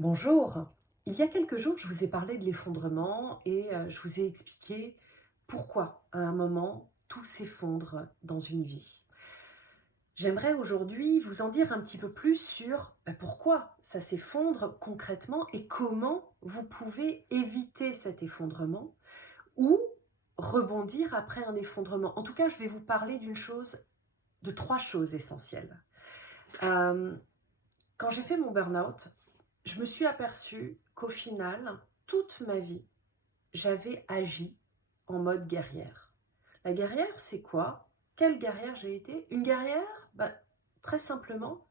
Bonjour. Il y a quelques jours, je vous ai parlé de l'effondrement et je vous ai expliqué pourquoi, à un moment, tout s'effondre dans une vie. J'aimerais aujourd'hui vous en dire un petit peu plus sur pourquoi ça s'effondre concrètement et comment vous pouvez éviter cet effondrement ou rebondir après un effondrement. En tout cas, je vais vous parler de trois choses essentielles. Euh, Quand j'ai fait mon burn-out, je me suis aperçue qu'au final, toute ma vie, j'avais agi en mode guerrière. La guerrière, c'est quoi? Quelle guerrière j'ai été? Une guerrière, très simplement,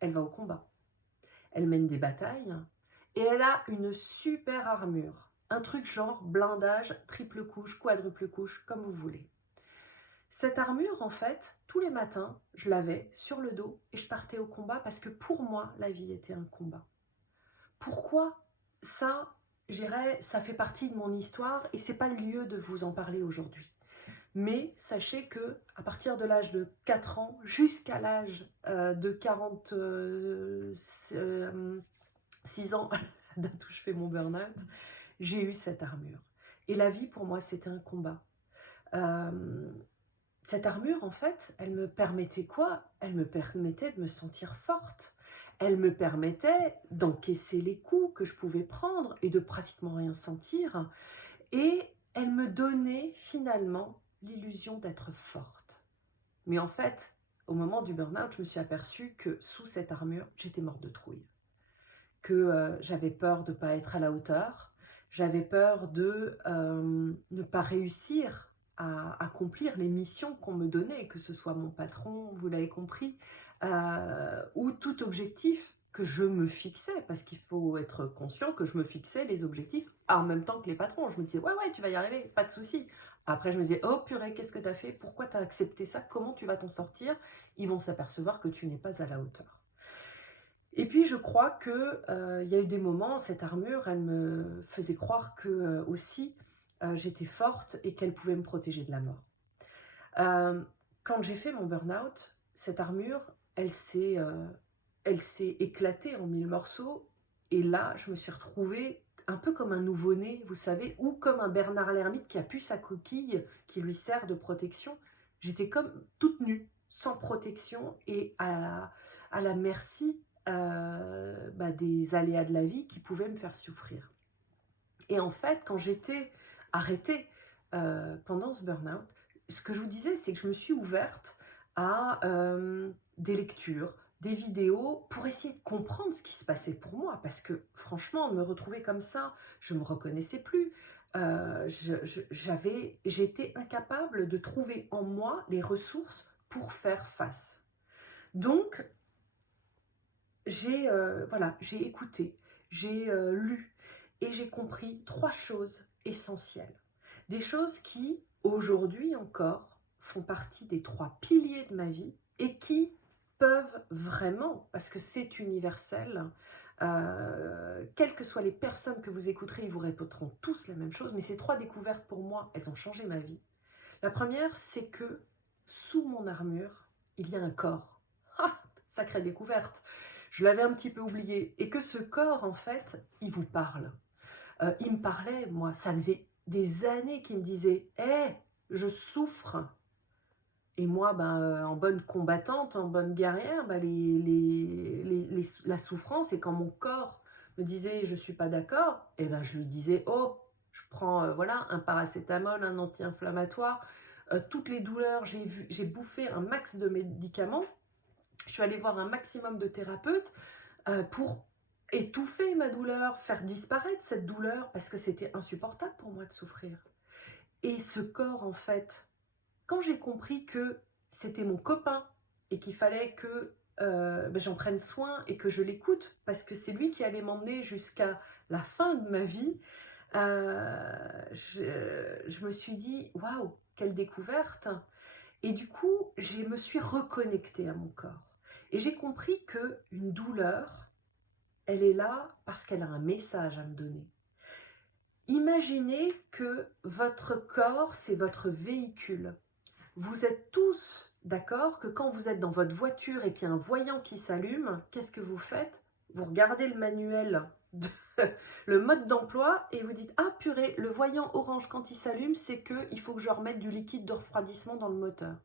elle va au combat. Elle mène des batailles et elle a une super armure. Un truc genre blindage, triple couche, quadruple couche, comme vous voulez. Cette armure, en fait, tous les matins, je l'avais sur le dos et je partais au combat parce que pour moi, la vie était un combat. Pourquoi ça, ça fait partie de mon histoire et c'est pas le lieu de vous en parler aujourd'hui. Mais sachez que à partir de l'âge de 4 ans jusqu'à l'âge de 46 ans, la date où je fais mon burn-out, j'ai eu cette armure. Et la vie pour moi c'était un combat. Euh, Cette armure, en fait, elle me permettait quoi? Elle me permettait de me sentir forte. Elle me permettait d'encaisser les coups que je pouvais prendre et de pratiquement rien sentir. Et elle me donnait finalement l'illusion d'être forte. Mais en fait, au moment du burn-out, je me suis aperçue que sous cette armure, j'étais morte de trouille. Que j'avais peur de ne pas être à la hauteur, j'avais peur de ne pas réussir à accomplir les missions qu'on me donnait, que ce soit mon patron, vous l'avez compris, ou tout objectif que je me fixais, parce qu'il faut être conscient que je me fixais les objectifs en même temps que les patrons. Je me disais, ouais, tu vas y arriver, pas de souci. Après, je me disais, oh purée, qu'est-ce que tu as fait? Pourquoi tu as accepté ça? Comment tu vas t'en sortir? Ils vont s'apercevoir que tu n'es pas à la hauteur. Et puis je crois que y a eu des moments, cette armure, elle me faisait croire que aussi j'étais forte et qu'elle pouvait me protéger de la mort. Euh, Quand j'ai fait mon burn-out, cette armure, elle s'est éclatée en mille morceaux. Et là, je me suis retrouvée un peu comme un nouveau-né, vous savez, ou comme un Bernard l'ermite qui a pu sa coquille qui lui sert de protection. J'étais comme toute nue, sans protection et à la merci des aléas de la vie qui pouvaient me faire souffrir. Et en fait, quand j'étais arrêtée pendant ce burn-out, ce que je vous disais, c'est que je me suis ouverte à des lectures, des vidéos, pour essayer de comprendre ce qui se passait pour moi. Parce que franchement, me retrouver comme ça, je ne me reconnaissais plus. J'étais incapable de trouver en moi les ressources pour faire face. Donc, j'ai écouté, j'ai lu et j'ai compris trois choses essentielles. Des choses qui, aujourd'hui encore, font partie des trois piliers de ma vie et qui peuvent vraiment, parce que c'est universel, quelles que soient les personnes que vous écouterez, ils vous répéteront tous la même chose, mais ces trois découvertes pour moi, elles ont changé ma vie. La première, c'est que sous mon armure, il y a un corps. Ah, sacrée découverte. Je l'avais un petit peu oublié. Et que ce corps, en fait, il vous parle. Il me parlait, moi, ça faisait des années qu'il me disait « Hé, je souffre !» Et moi, en bonne combattante, en bonne guerrière, la souffrance, et quand mon corps me disait « Je ne suis pas d'accord », et je lui disais « Oh, je prends un paracétamol, un anti-inflammatoire, toutes les douleurs, j'ai bouffé un max de médicaments, je suis allée voir un maximum de thérapeutes pour étouffer ma douleur, faire disparaître cette douleur, parce que c'était insupportable pour moi de souffrir. Et ce corps, en fait, quand j'ai compris que c'était mon copain et qu'il fallait que j'en prenne soin et que je l'écoute, parce que c'est lui qui allait m'emmener jusqu'à la fin de ma vie, je me suis dit, waouh, quelle découverte! Et du coup, je me suis reconnectée à mon corps. Et j'ai compris qu'une douleur, elle est là parce qu'elle a un message à me donner. Imaginez que votre corps, c'est votre véhicule. Vous êtes tous d'accord que quand vous êtes dans votre voiture et qu'il y a un voyant qui s'allume, qu'est-ce que vous faites? vous regardez le manuel, le mode d'emploi, et vous dites « Ah purée, le voyant orange quand il s'allume, c'est qu'il faut que je remette du liquide de refroidissement dans le moteur. »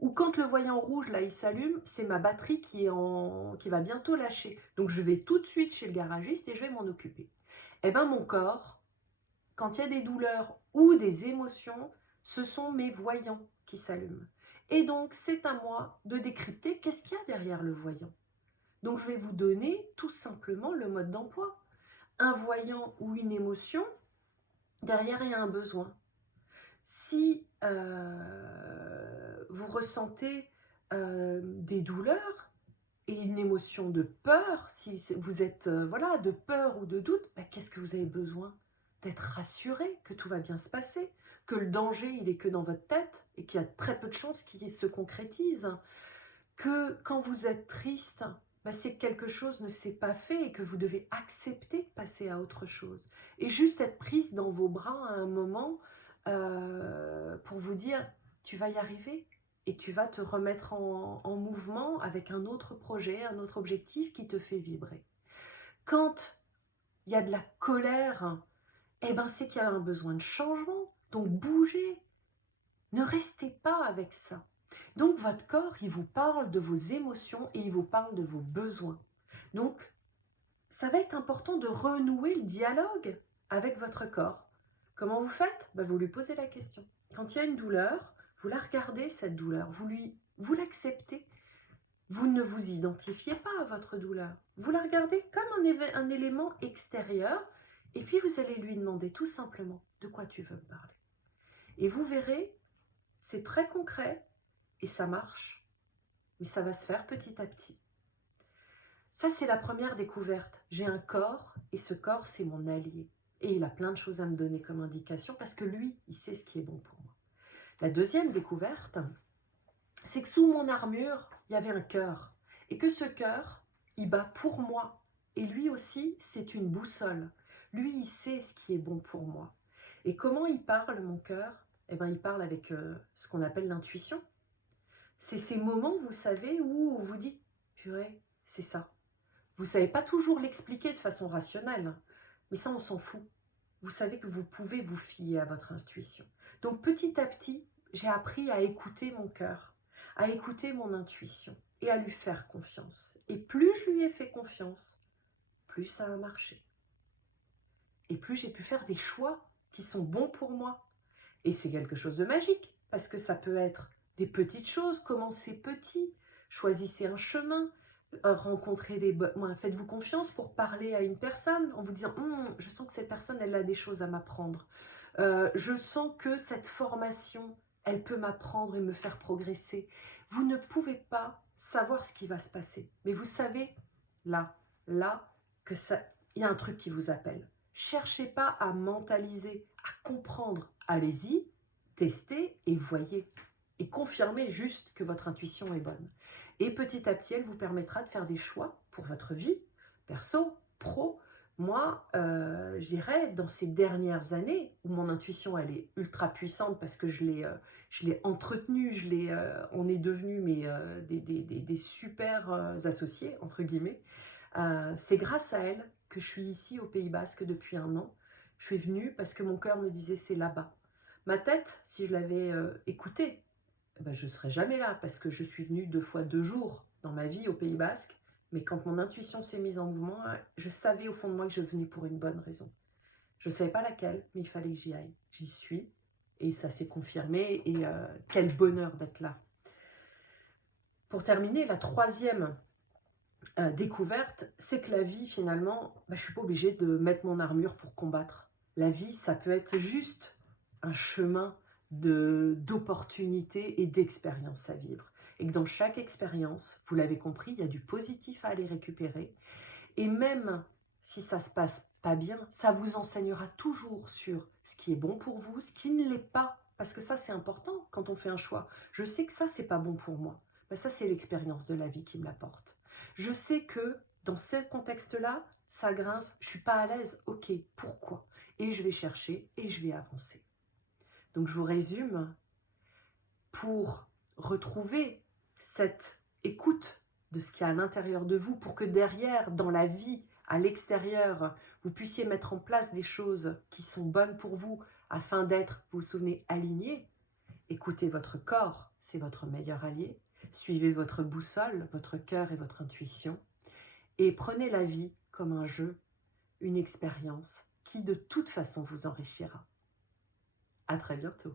Ou quand le voyant rouge, là, il s'allume, c'est ma batterie qui va bientôt lâcher. Donc je vais tout de suite chez le garagiste et je vais m'en occuper. Eh bien mon corps, quand il y a des douleurs ou des émotions, ce sont mes voyants qui s'allument. Et donc c'est à moi de décrypter qu'est-ce qu'il y a derrière le voyant. Donc je vais vous donner tout simplement le mode d'emploi. Un voyant ou une émotion, derrière il y a un besoin. Si vous ressentez des douleurs et une émotion de peur, si vous êtes voilà, de peur ou de doute, bah, qu'est-ce que vous avez besoin? D'être rassuré que tout va bien se passer, que le danger il est que dans votre tête et qu'il y a très peu de chances qu'il se concrétise, que quand vous êtes triste, bah, c'est que quelque chose ne s'est pas fait et que vous devez accepter de passer à autre chose. Et juste être prise dans vos bras à un moment pour vous dire tu vas y arriver et tu vas te remettre en mouvement avec un autre projet, un autre objectif qui te fait vibrer. Quand il y a de la colère, eh ben c'est qu'il y a un besoin de changement, donc bougez, ne restez pas avec ça. Donc votre corps, il vous parle de vos émotions et il vous parle de vos besoins. Donc ça va être important de renouer le dialogue avec votre corps. Comment vous faites? Vous lui posez la question. Quand il y a une douleur, vous la regardez cette douleur, vous l'acceptez. Vous ne vous identifiez pas à votre douleur. Vous la regardez comme un élément extérieur et puis vous allez lui demander tout simplement de quoi tu veux me parler. Et vous verrez, c'est très concret et ça marche, mais ça va se faire petit à petit. Ça, c'est la première découverte. J'ai un corps et ce corps, c'est mon allié. Et il a plein de choses à me donner comme indication parce que lui, il sait ce qui est bon pour moi. La deuxième découverte, c'est que sous mon armure, il y avait un cœur. Et que ce cœur, il bat pour moi. Et lui aussi, c'est une boussole. Lui, il sait ce qui est bon pour moi. Et comment il parle, mon cœur? Eh bien, il parle avec ce qu'on appelle l'intuition. C'est ces moments, vous savez, où vous dites, purée, c'est ça. Vous ne savez pas toujours l'expliquer de façon rationnelle, mais ça, on s'en fout. Vous savez que vous pouvez vous fier à votre intuition. Donc, petit à petit, j'ai appris à écouter mon cœur, à écouter mon intuition et à lui faire confiance. Et plus je lui ai fait confiance, plus ça a marché. Et plus j'ai pu faire des choix qui sont bons pour moi. Et c'est quelque chose de magique, parce que ça peut être des petites choses, commencez petit, choisissez un chemin, rencontrez des bonnes... Faites-vous confiance pour parler à une personne en vous disant « Je sens que cette personne, elle a des choses à m'apprendre. Je sens que cette formation, elle peut m'apprendre et me faire progresser. » Vous ne pouvez pas savoir ce qui va se passer. Mais vous savez, là, que ça, il y a un truc qui vous appelle. Cherchez pas à mentaliser, à comprendre. Allez-y, testez et voyez. Et confirmez juste que votre intuition est bonne. Et petit à petit, elle vous permettra de faire des choix pour votre vie, perso, pro. Moi, je dirais, dans ces dernières années, où mon intuition, elle est ultra puissante parce que je l'ai entretenue, on est devenus des super associés, entre guillemets. C'est grâce à elle que je suis ici au Pays Basque depuis 1 an. Je suis venue parce que mon cœur me disait c'est là-bas. Ma tête, si je l'avais écoutée, je ne serais jamais là parce que je suis venue 2 fois 2 jours dans ma vie au Pays Basque. Mais quand mon intuition s'est mise en mouvement, je savais au fond de moi que je venais pour une bonne raison. Je ne savais pas laquelle, mais il fallait que j'y aille. J'y suis et ça s'est confirmé et quel bonheur d'être là. Pour terminer, la troisième découverte, c'est que la vie, finalement, je ne suis pas obligée de mettre mon armure pour combattre. La vie, ça peut être juste un chemin d'opportunités et d'expériences à vivre. Et que dans chaque expérience, vous l'avez compris, il y a du positif à aller récupérer. Et même si ça ne se passe pas bien, ça vous enseignera toujours sur ce qui est bon pour vous, ce qui ne l'est pas. Parce que ça, c'est important quand on fait un choix. Je sais que ça, c'est pas bon pour moi. Ça, c'est l'expérience de la vie qui me l'apporte. Je sais que dans ce contexte-là, ça grince, je ne suis pas à l'aise. Ok, pourquoi? Et je vais chercher et je vais avancer. Donc, je vous résume. Pour retrouver cette écoute de ce qu'il y a à l'intérieur de vous pour que derrière, dans la vie, à l'extérieur, vous puissiez mettre en place des choses qui sont bonnes pour vous afin d'être, vous vous souvenez, aligné. Écoutez votre corps, c'est votre meilleur allié. Suivez votre boussole, votre cœur et votre intuition. Et prenez la vie comme un jeu, une expérience qui de toute façon vous enrichira. À très bientôt.